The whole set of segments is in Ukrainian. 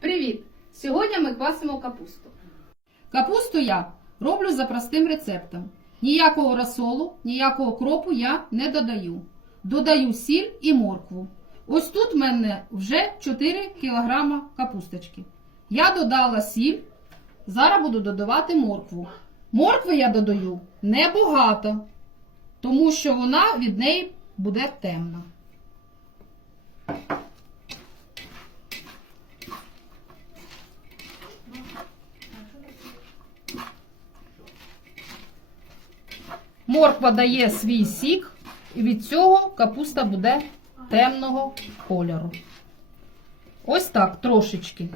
Привіт! Сьогодні ми квасимо капусту. Капусту я роблю за простим рецептом. Ніякого розсолу, ніякого кропу я не додаю. Додаю сіль і моркву. Ось тут в мене вже 4 кг капусточки. Я додала сіль, зараз буду додавати моркву. Моркви я додаю небагато, тому що вона від неї буде темна. Морква дає свій сік, і від цього капуста буде темного кольору. Ось так, трошечки.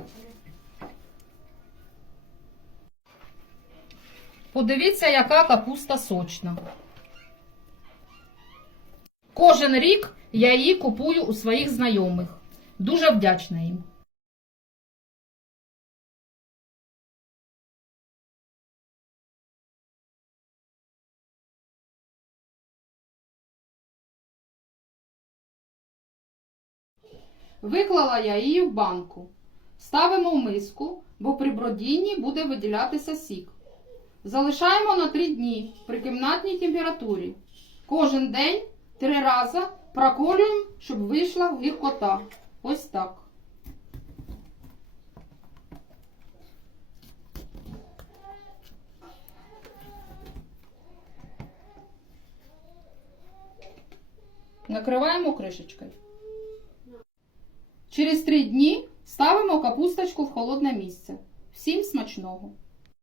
Подивіться, яка капуста сочна. Кожен рік я її купую у своїх знайомих. Дуже вдячна їм. Виклала я її в банку. Ставимо в миску, бо при бродінні буде виділятися сік. Залишаємо на 3 дні при кімнатній температурі. Кожен день три рази проколюємо, щоб вийшла гіркота. Ось так. Накриваємо кришечкою. Через три дні ставимо капусточку в холодне місце. Всім смачного!